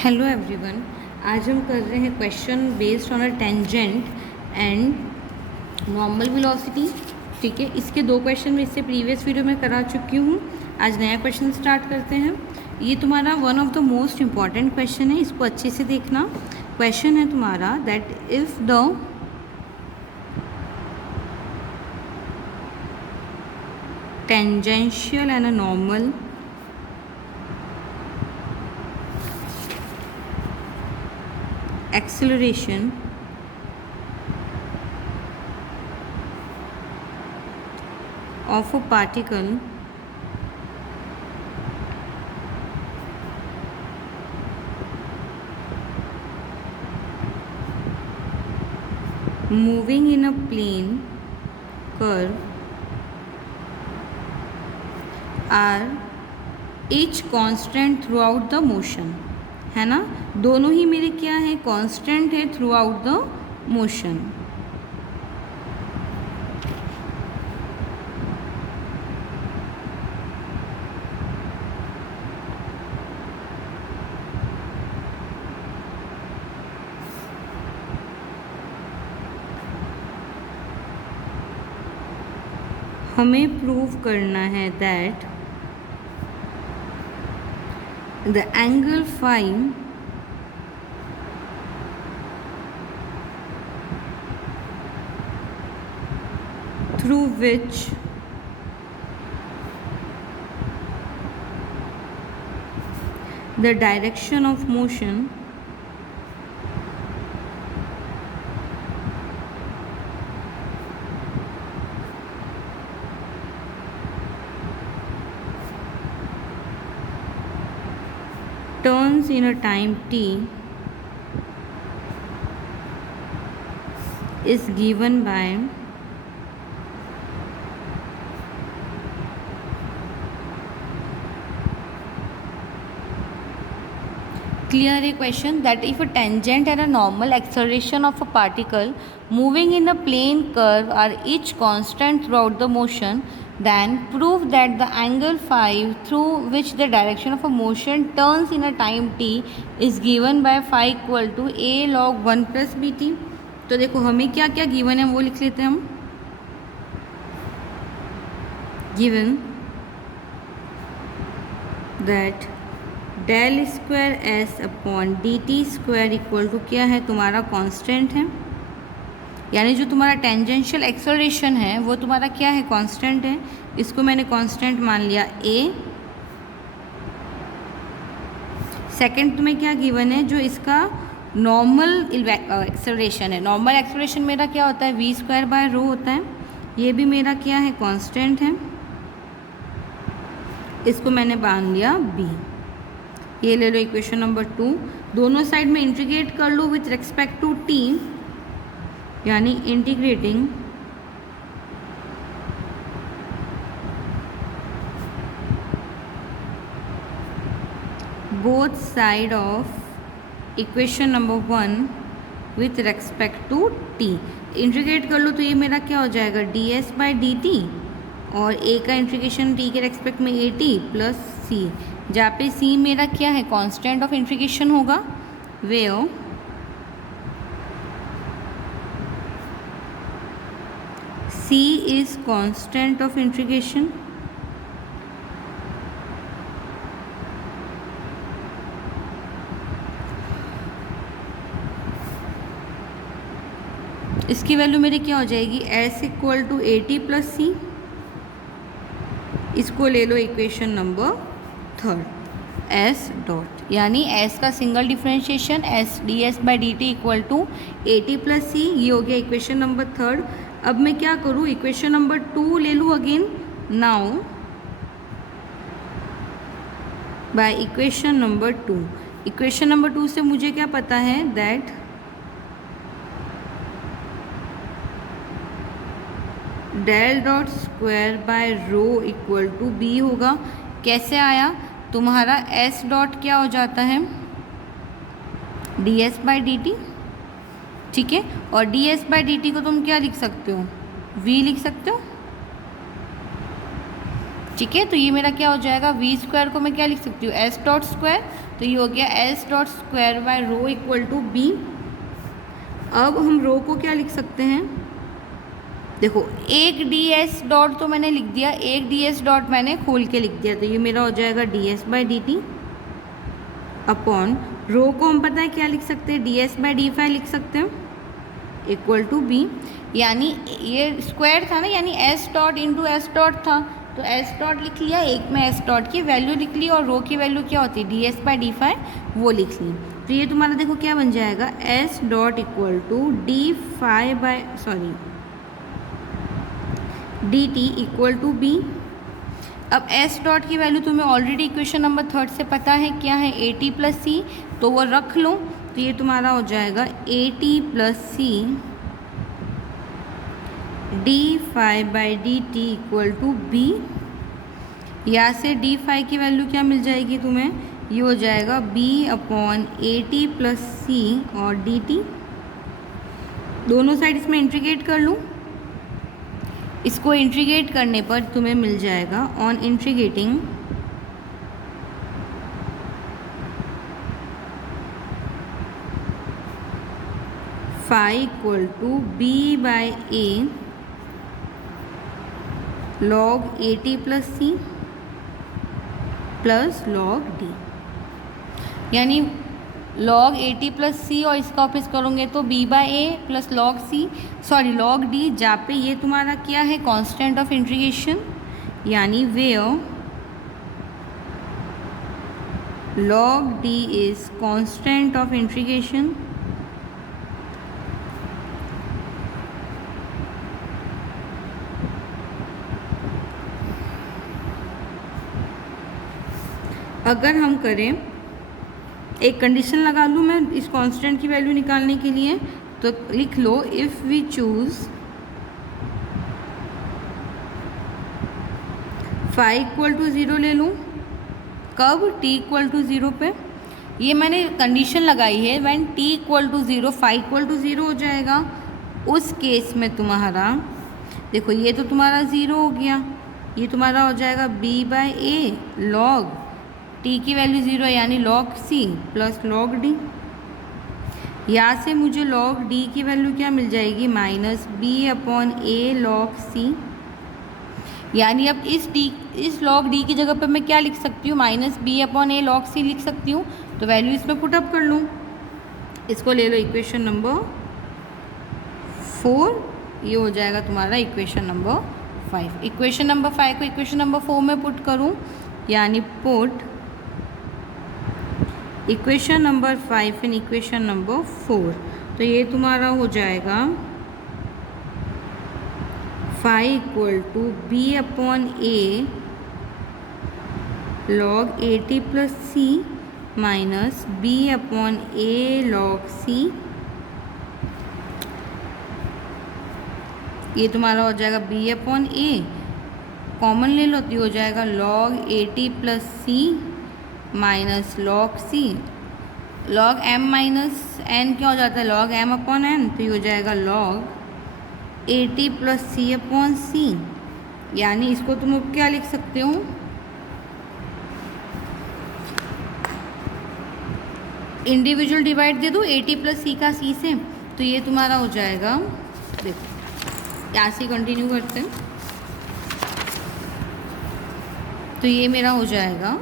Hello everyone. आज हम कर रहे हैं question based on a tangent and normal velocity. ठीक है, इसके दो क्वेश्चन मैं इससे प्रीवियस वीडियो में करा चुकी हूँ। आज नया क्वेश्चन स्टार्ट करते हैं। ये तुम्हारा one of the most important question है, इसको अच्छे से देखना। क्वेश्चन है तुम्हारा that if the tangential and a normal acceleration of a particle moving in a plane curve are each constant throughout the motion, है ना। दोनों ही मेरे क्या है, कांस्टेंट है थ्रू आउट द मोशन। हमें प्रूव करना है that the angle phi through which the direction of motion turns in a time t is given by clear a question that if a tangent and a normal acceleration of a particle moving in a plane curve are each constant throughout the motion, then prove that the angle phi through which the direction of a motion turns in a time t is given by phi equal to a log 1 plus bt। तो देखो हमें क्या क्या given है वो लिख लेते हैं हम। Given that del square s upon d t square equal to क्या है, तुम्हारा कांस्टेंट है। यानी जो तुम्हारा टेंजेंशियल एक्सेलरेशन है वो तुम्हारा क्या है, कांस्टेंट है। इसको मैंने कांस्टेंट मान लिया ए। सेकंड तुम्हें क्या गिवन है, जो इसका नॉर्मल एक्सेलरेशन है। नॉर्मल एक्सेलरेशन मेरा क्या होता है, वी स्क्वायर बाय रो होता है। ये भी मेरा क्या है, कांस्टेंट है। इसको मैंने मान लिया बी। ये ले लो इक्वेशन नंबर 2। दोनों साइड में इंटीग्रेट कर लो विथ रिस्पेक्ट टू टी, यानी integrating both side of equation number 1 with respect to t. Integrate कर लो तो ये मेरा क्या हो जाएगा, d s by d t, और ए का इंटीग्रेशन टी के रेस्पेक्ट में ए टी प्लस सी, जहाँ पे सी मेरा क्या है, कांस्टेंट ऑफ इंटीग्रेशन होगा। Where c is constant of integration इसकी वैल्यू मेरी क्या हो जाएगी, s equal to a t plus c. इसको ले लो इक्वेशन नंबर 3, एस डॉट, यानी एस का single differentiation s d s by d t equal to a t plus c. ये हो गया इक्वेशन नंबर 3। अब मैं क्या करूँ, इक्वेशन नंबर 2 ले लूँ again. Now by equation number 2, equation number 2 से मुझे क्या पता है that del dot square by rho equal to b होगा। कैसे आया, तुम्हारा एस डॉट क्या हो जाता है, d s by d T. ठीक है, और D s by d T को तुम क्या लिख सकते हो, वी लिख सकते हो। ठीक है। तो ये मेरा क्या हो जाएगा, वी स्क्वायर को मैं क्या लिख सकती हूँ, एस डॉट स्क्वायर, तो ये हो गया s dot square by rho equal to b. अब हम रो को क्या लिख सकते हैं, देखो एक डी एस डॉट तो मैंने लिख दिया, एक डी एस डॉट मैंने खोल के लिख दिया, तो ये मेरा हो जाएगा d s by d t upon rho को हम पता है क्या लिख सकते हैं, d s by d phi लिख सकते हैं इक्वल टू बी। यानी ये स्क्वायर था ना, यानी S dot into S dot था, तो एस डॉट लिख लिया, एक में एस डॉट की वैल्यू लिख ली और रो की वैल्यू क्या होती है, d s by d phi, वो लिख ली। तो ये तुम्हारा देखो क्या बन जाएगा, s dot equal to d phi by d t equal to b. अब एस डॉट की वैल्यू तुम्हें ऑलरेडी इक्वेशन नंबर 3 से पता है क्या है, ए टी प्लस सी, तो वो रख लो। तो ये तुम्हारा हो जाएगा a t plus c d phi by d t equal to b. यहाँ से डी फाई की वैल्यू क्या मिल जाएगी तुम्हें, ये हो जाएगा b upon a t plus c और डी टी। दोनों साइड इसमें इंटीग्रेट कर लूँ, इसको इंटीग्रेट करने पर तुम्हें मिल जाएगा on integrating phi equal to b by a log a t plus c plus log d, यानी log a t plus c और इसका ऑफिस करोगे तो b by a plus log c log d, जहाँ पे ये तुम्हारा क्या है, कांस्टेंट ऑफ इंटीग्रेशन, यानी where log d is constant of integration अगर हम करें, एक कंडीशन लगा लूँ मैं इस कांस्टेंट की वैल्यू निकालने के लिए, तो लिख लो if we choose phi equal to zero ले लूँ, कब, टी इक्वल टू ज़ीरो पे। ये मैंने कंडीशन लगाई है, when t equal to zero phi equal to zero हो जाएगा, उस केस में तुम्हारा देखो ये तो तुम्हारा ज़ीरो हो गया, ये तुम्हारा हो जाएगा b by a log t की वैल्यू ज़ीरो है, यानी log c plus log d. यहाँ से मुझे लॉग डी की वैल्यू क्या मिल जाएगी, minus b upon a log सी। यानी अब इस लॉग डी की जगह पे मैं क्या लिख सकती हूँ, minus b upon a log सी लिख सकती हूँ। तो वैल्यू इसमें पुटअप कर लूँ, इसको ले लो इक्वेशन नंबर 4, ये हो जाएगा तुम्हारा इक्वेशन नंबर 5। इक्वेशन नंबर 5 को इक्वेशन नंबर 4 में पुट करूँ, यानी put equation number 5 in equation number 4, तो ये तुम्हारा हो जाएगा phi equal to b upon a log a t plus c minus b upon a log c. ये तुम्हारा हो जाएगा बी अपॉन ए, कॉमन ले लो तो ये हो जाएगा log a t plus c minus log c. Log m minus n क्या हो जाता है, लॉग एम अपॉन एन, तो ये हो जाएगा log a t plus c upon c. यानी इसको तुम अब क्या लिख सकते हो, इंडिविजुअल डिवाइड दे दो ए टी प्लस सी का सी से, तो ये तुम्हारा हो जाएगा, देखो यहाँ से कंटिन्यू करते हैं, तो ये मेरा हो जाएगा,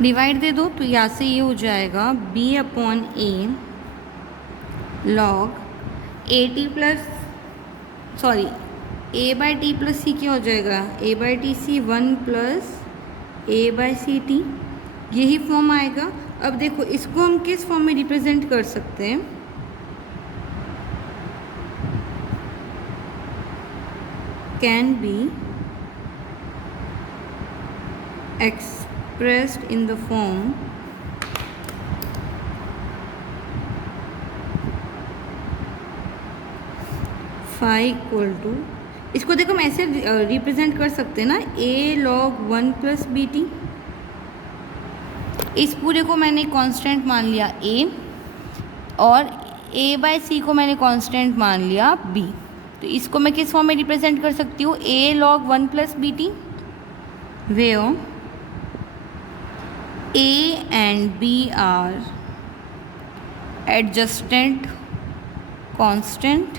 डिवाइड दे दो तो यहाँ से ये हो जाएगा b upon a log a t plus a by t plus c क्या हो जाएगा, a by t c 1 plus a by c t, यही फॉर्म आएगा। अब देखो इसको हम किस फॉर्म में रिप्रेजेंट कर सकते हैं, can be expressed in the form phi equal to, इसको देखो हम ऐसे रिप्रेजेंट कर सकते हैं ना, a log 1 plus b t. इस पूरे को मैंने कांस्टेंट मान लिया ए, और ए बाय सी को मैंने कांस्टेंट मान लिया बी, तो इसको मैं किस फॉर्म में रिप्रेजेंट कर सकती हूँ, a log 1 plus b t, where a and b are adjustment constant,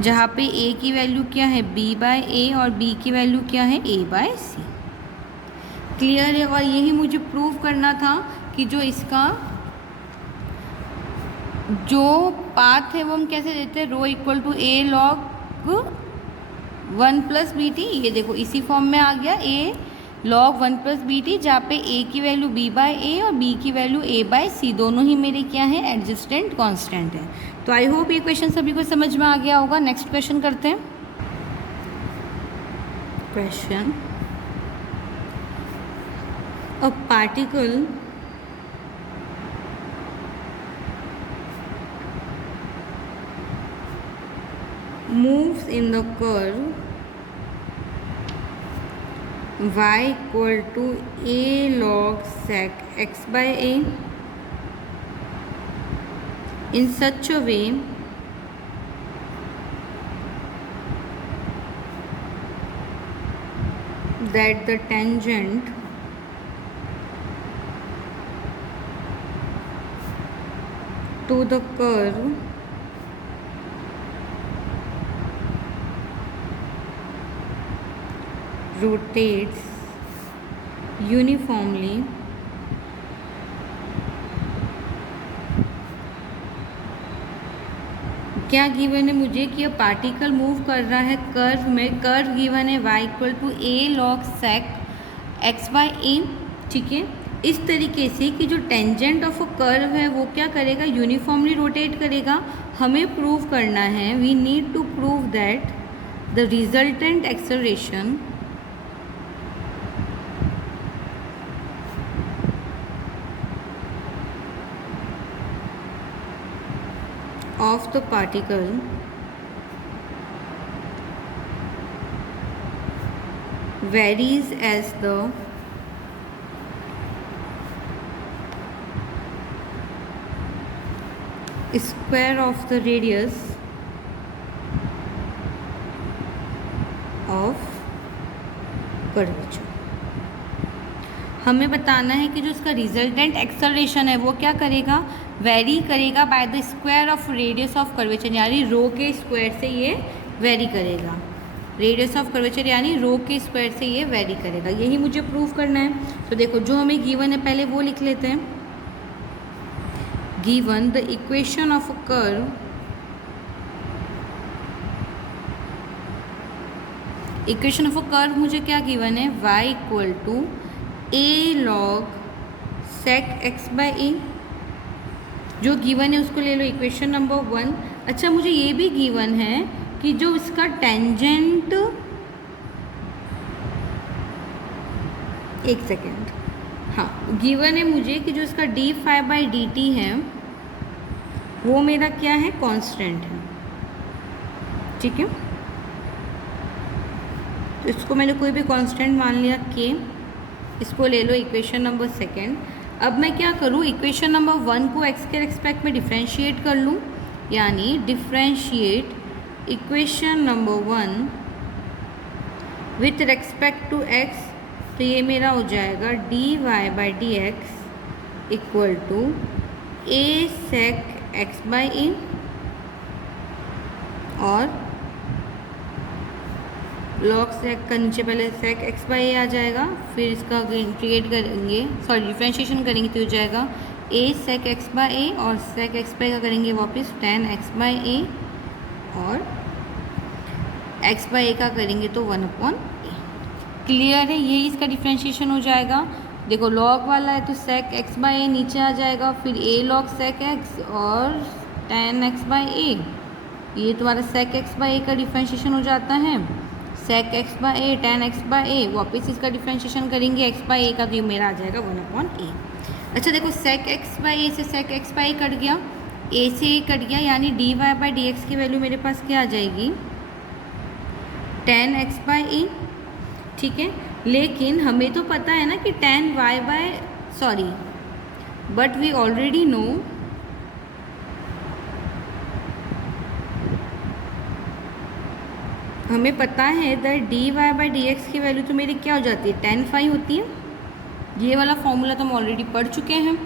जहाँ पे a की वैल्यू क्या है b बाय ए और b की वैल्यू क्या है a बाय सी। क्लियर है। और यही मुझे प्रूव करना था कि जो इसका जो पाथ है वो हम कैसे देते हैं, rho equal to a log 1 plus b t. ये देखो इसी फॉर्म में आ गया a log 1 plus b t, जहाँ पे a की वैल्यू b बाय ए और b की वैल्यू a बाय सी, दोनों ही मेरे क्या है, एडजस्टेंट कांस्टेंट है। तो आई होप ये क्वेश्चन सभी को समझ में आ गया होगा। नेक्स्ट क्वेश्चन करते हैं। Question, a particle moves in the curve y equal to a log sec x by a in such a way that the tangent to the curve rotates uniformly क्या गिवन है मुझे कि यह particle move कर रहा है curve में, curve given है y equal to a log sec x by a, ठीक है। इस तरीके से कि जो टेंजेंट ऑफ अ कर्व है वो क्या करेगा, यूनिफॉर्मली रोटेट करेगा। हमें प्रूव करना है, we need to prove that the resultant acceleration of the particle varies as the square of the radius of curvature। हमें बताना है कि जो इसका रिजल्टेंट एक्सेलरेशन है वो क्या करेगा, वेरी करेगा by the square of radius of curvature, यानी रो के स्क्वायर से ये वेरी करेगा। रेडियस ऑफ कर्वेचर यानी रो के स्क्वायर से ये वेरी करेगा, यही मुझे प्रूव करना है। तो देखो जो हमें गिवन है पहले वो लिख लेते हैं। Given the equation of a curve, equation of a curve मुझे क्या गिवन है, y equal to a log sec x by a, जो गिवन है उसको ले लो इक्वेशन नंबर 1। अच्छा मुझे ये भी गिवन है कि जो इसका टेंजेंट, एक सेकेंड, हाँ गिवन है मुझे कि जो इसका d phi by d t है वो मेरा क्या है, कांस्टेंट है, ठीक है। तो इसको मैंने कोई भी कांस्टेंट मान लिया के, इसको ले लो इक्वेशन नंबर 2। अब मैं क्या करूँ, इक्वेशन नंबर 1 को x के रिस्पेक्ट में डिफ्रेंशिएट कर लूँ, यानी differentiate equation number 1 with respect to x। तो ये मेरा हो जाएगा dy by d x equal to a sec x by a, और लॉग सेक का नीचे पहले सेक एक्स बाई ए आ जाएगा, फिर इसका इंटीग्रेट करेंगे, सॉरी डिफ्रेंशिएशन करेंगे तो हो जाएगा a sec x by a, और sec x बाई का करेंगे वापस tan x बाई ए, और x बाई ए का करेंगे तो 1/a। क्लियर है, यही इसका डिफ्रेंशिएशन हो जाएगा। देखो लॉग वाला है तो sec x बाई ए नीचे आ जाएगा, फिर a log sec x और tan x बाई ए, ये तुम्हारा sec x बाई ए का डिफ्रेंशिएशन हो जाता है, sec x by a tan x by a, वापस इसका डिफ्रेंशिएशन करेंगे x बाई ए का, तो ये मेरा आ जाएगा 1/a। अच्छा देखो sec x बाई ए से sec x by A cut गया, a से a कट गया, यानी dy बाई डी एक्स की वैल्यू मेरे पास क्या आ जाएगी, tan x बाई ए, ठीक है। लेकिन हमें तो पता है ना कि tan y by, sorry but we already know हमें पता है that d y by d x की वैल्यू तो मेरी क्या हो जाती है, tan phi होती है। ये वाला फॉर्मूला तो हम ऑलरेडी पढ़ चुके हैं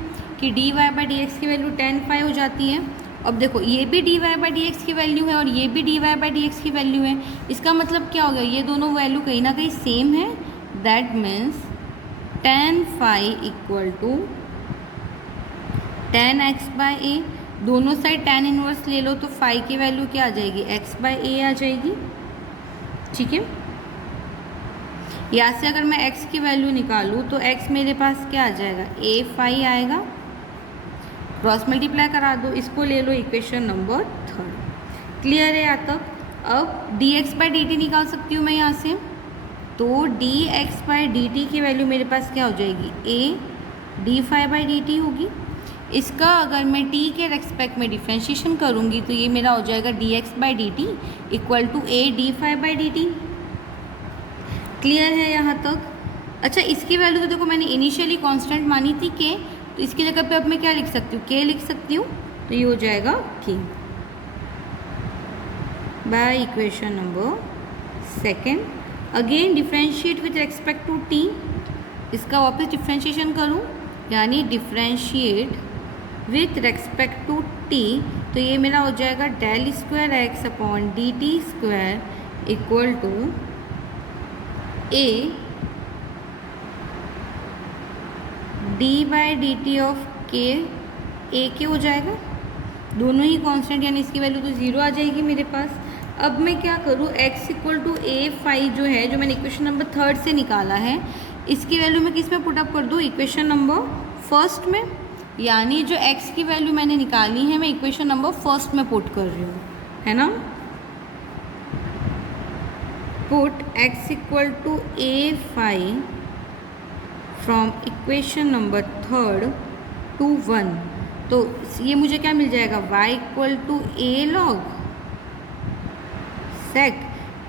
कि d y by d x की वैल्यू tan phi हो जाती है। अब देखो ये भी d y by d x की वैल्यू है और ये भी d y by d x की वैल्यू है। इसका मतलब क्या हो गया, ये दोनों वैल्यू कहीं ना कहीं सेम है। That means tan phi equal to tan x by a. दोनों साइड tan इनवर्स ले लो तो phi की वैल्यू क्या आ जाएगी, x बाई ए आ जाएगी। ठीक है, यहाँ से अगर मैं x की वैल्यू निकालूँ तो x मेरे पास क्या आ जाएगा, a phi आएगा। क्रॉस मल्टीप्लाई करा दो, इसको ले लो इक्वेशन नंबर 3। क्लियर है यहाँ तक। अब dx बाई डी टी निकाल सकती हूँ मैं यहाँ से, तो dx बाई डी टी की वैल्यू मेरे पास क्या हो जाएगी, a d phi by d t होगी। इसका अगर मैं t के रेस्पेक्ट में डिफ्रेंशिएशन करूँगी तो ये मेरा हो जाएगा dx by d t equal to a d phi by d t. Clear है यहाँ तक। अच्छा, इसकी वैल्यू तो देखो मैंने इनिशियली कांस्टेंट मानी थी k, तो इसकी जगह पे अब मैं क्या लिख सकती हूँ, k लिख सकती हूँ। तो ये हो जाएगा k by equation number 2। Again differentiate with respect to t। इसका वापस डिफ्रेंशिएशन करूँ, यानी differentiate with respect to t, तो ये मेरा हो जाएगा del square x upon d t square equal to a d by d t of k, a के हो जाएगा। दोनों ही कांस्टेंट, यानी इसकी वैल्यू तो 0 आ जाएगी मेरे पास। अब मैं क्या करूँ, x इक्वल टू a phi जो है, जो मैंने इक्वेशन नंबर 3 से निकाला है, इसकी वैल्यू मैं किस में पुट अप कर दूँ, इक्वेशन नंबर 1 में। यानी जो x की वैल्यू मैंने निकाली है मैं इक्वेशन नंबर 1 में पुट कर रही हूँ, है ना। पुट x इक्वल to a phi from equation number 3 to 1, तो ये मुझे क्या मिल जाएगा, y equal to a log sec,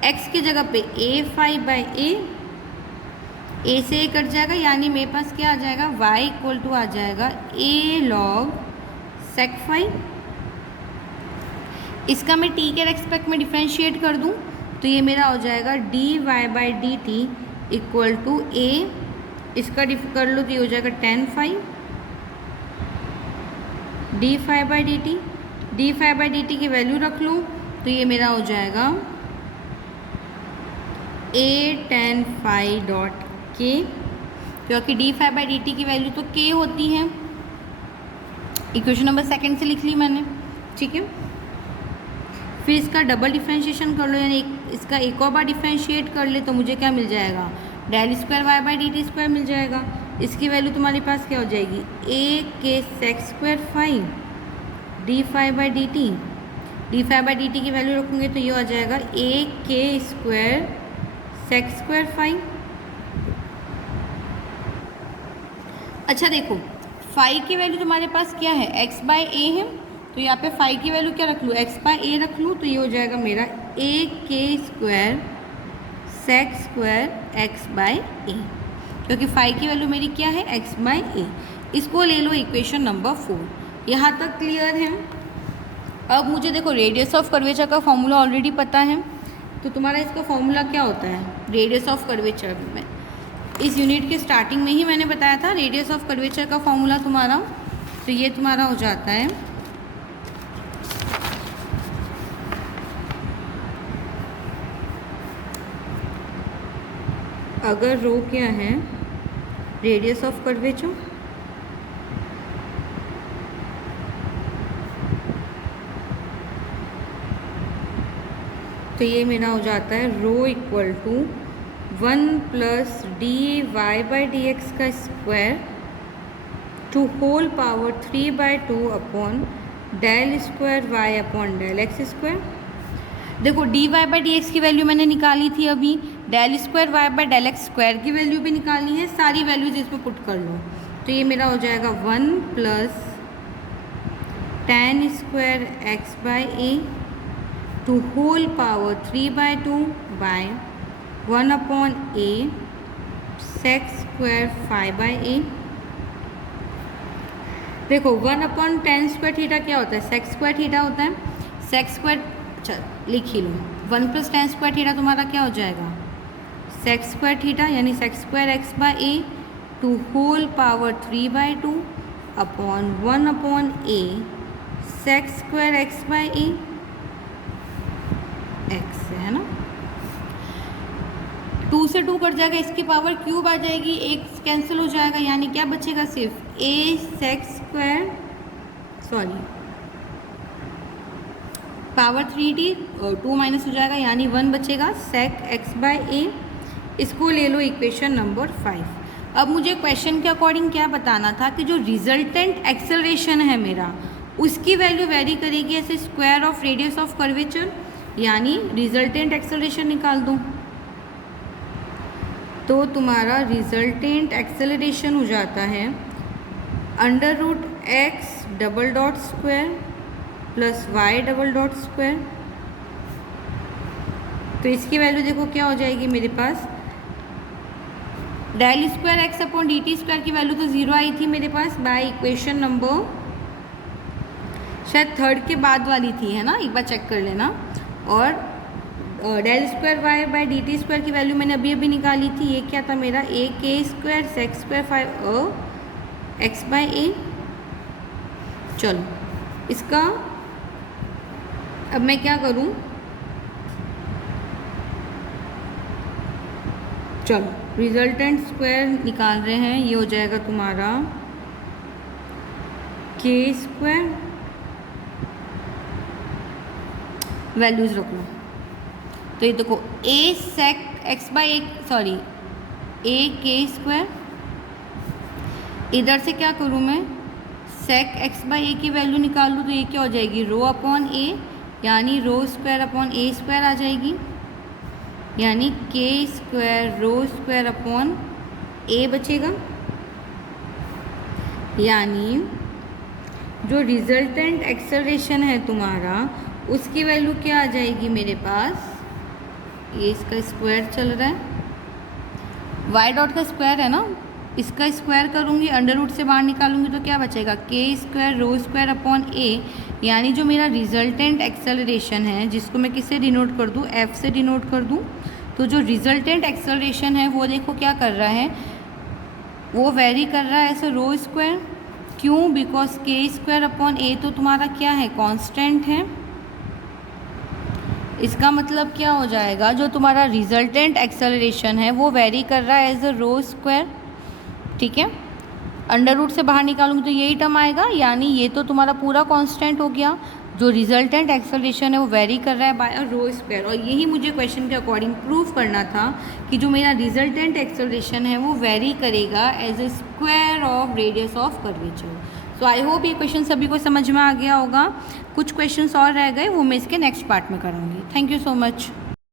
x की जगह पे a phi बाई a से a कट जाएगा, यानी मेरे पास क्या आ जाएगा, y इक्वल टू आ जाएगा a लॉग सेक phi। इसका मैं t के रेस्पेक्ट में डिफ्रेंशिएट कर दूं तो ये मेरा हो जाएगा d y by d t equal to a, इसका डिफ कर लो तो ये हो जाएगा tan phi d phi by d t. D phi by d t की वैल्यू रख लूँ तो ये मेरा हो जाएगा a tan phi dot k, क्योंकि d phi by d t की वैल्यू तो k होती है। इक्वेशन नंबर 2 से लिख ली मैंने। ठीक है, फिर इसका डबल डिफ्रेंशिएशन कर लो, यानी इसका एक और बार डिफ्रेंशिएट कर ले तो मुझे क्या मिल जाएगा, del square y by d t square मिल जाएगा। इसकी वैल्यू तुम्हारे पास क्या हो जाएगी, a के sec square phi d phi by d t. D phi by d t की वैल्यू रखूँगे तो ये हो जाएगा a के स्क्वायर सेक स्क्वायर फाई। अच्छा देखो, फाई की वैल्यू तुम्हारे पास क्या है, x बाई ए है, तो यहाँ पे फाई की वैल्यू क्या रख लूँ, x बाई ए रख लूँ, तो ये हो जाएगा मेरा a के square sec square x by a, क्योंकि फाई की वैल्यू मेरी क्या है, x बाई ए। इसको ले लो इक्वेशन नंबर 4। यहाँ तक क्लियर है। अब मुझे देखो रेडियस ऑफ कर्वेचर का फॉर्मूला ऑलरेडी पता है, तो तुम्हारा इसका फॉर्मूला क्या होता है, रेडियस ऑफ कर्वेचर में इस यूनिट के स्टार्टिंग में ही मैंने बताया था रेडियस ऑफ कर्वेचर का फॉर्मूला तुम्हारा, तो ये तुम्हारा हो जाता है अगर रो क्या है, रेडियस ऑफ कर्वेचर, तो ये मेरा हो जाता है rho equal to 1 plus d y by d x का square to whole power 3/2 upon del square y upon del x square. देखो d y by d x की वैल्यू मैंने निकाली थी अभी, del square y by del x square की value भी निकाली है, सारी वैल्यूज इसमें पुट कर लो तो ये मेरा हो जाएगा 1 plus tan square x by a to whole power 3/2 by 1 upon a sec square phi by a. देखो 1 अपॉन tan स्क्वायर थीटा क्या होता है, सेक स्क्वायर थीटा होता है। सेक स्क्वायर, अच्छा लिख ही लो, 1 प्लस टेन स्क्वायर थीटा तुम्हारा क्या हो जाएगा, सेक स्क्वायर थीटा, यानी sec square x by a to whole power 3/2 upon 1 upon a sec square x by a x है ना। 2 से 2 कट जाएगा, इसकी पावर क्यूब आ जाएगी, एक कैंसिल हो जाएगा, यानी क्या बचेगा, सिर्फ ए सेक स्क्वायर पावर 3d और 2 माइनस हो जाएगा, यानी 1 बचेगा, सेक एक्स बाय ए। इसको ले लो इक्वेशन नंबर 5। अब मुझे क्वेश्चन के अकॉर्डिंग क्या बताना था कि जो रिजल्टेंट एक्सेलरेशन है मेरा, उसकी वैल्यू वेरी करेगी ऐसे square of radius of curvature, यानी रिजल्टेंट एक्सेलरेशन निकाल दूँ तो तुम्हारा रिजल्टेंट एक्सेलरेशन हो जाता है √x double dot square plus y double dot square. तो इसकी वैल्यू देखो क्या हो जाएगी मेरे पास, del square x upon d t square की वैल्यू तो 0 आई थी मेरे पास बाय इक्वेशन नंबर शायद थर्ड के बाद वाली थी, है ना, एक बार चेक कर लेना। और del square y by d t square की वैल्यू मैंने अभी अभी निकाली थी, ये क्या था मेरा, ए के square sec square 5 x by a. चलो इसका अब मैं क्या करूं, चलो रिजल्टेंट स्क्वायर निकाल रहे हैं, ये हो जाएगा तुम्हारा के स्क्वायर, वैल्यूज रख लो। तो ये देखो ए सेक एक्स बाई ए के स्क्वायर, इधर से क्या करूँ मैं, सेक एक्स बाई ए की वैल्यू निकाल लूँ तो ये क्या हो जाएगी, रो अपॉन ए, यानी रो स्क्वायर अपॉन ए स्क्वायर आ जाएगी, यानी के स्क्वायर रो स्क्वायर अपॉन ए बचेगा। यानी जो रिजल्टेंट एक्सेलरेशन है तुम्हारा, उसकी वैल्यू क्या आ जाएगी मेरे पास, ये इसका स्क्वायर चल रहा है, वाई डॉट का स्क्वायर है ना, इसका स्क्वायर करूँगी, अंडर रूट से बाहर निकालूंगी तो क्या बचेगा, के स्क्वायर रो स्क्वायर अपॉन ए। यानी जो मेरा रिजल्टेंट एक्सेलरेशन है, जिसको मैं किससे डिनोट कर दूँ, एफ से डिनोट कर दूँ, तो जो रिजल्टेंट एक्सेलरेशन है वो देखो क्या कर रहा है, वो वेरी कर रहा है ऐसे रो स्क्वायर। क्यों, बिकॉज के स्क्वायर अपॉन ए तो तुम्हारा क्या है, कांस्टेंट है। इसका मतलब क्या हो जाएगा, जो तुम्हारा रिजल्टेंट एक्सेलरेशन है वो वेरी कर रहा है एज अ रो स्क्वायर, ठीक है। अंडर रूट से बाहर निकालूंगी तो यही टर्म आएगा, यानी ये तो तुम्हारा पूरा कांस्टेंट हो गया। जो रिजल्टेंट एक्सेलरेशन है वो वेरी कर रहा है बाय अ रो स्क्वायर, और यही मुझे क्वेश्चन के अकॉर्डिंग प्रूव करना था कि जो मेरा रिजल्टेंट एक्सेलरेशन है वो वेरी करेगा as a square of radius of curvature. So I hope ये क्वेश्चन सभी को समझ में आ गया होगा। कुछ क्वेश्चंस और रह गए, वो मैं इसके नेक्स्ट पार्ट में करूँगी। Thank you so much.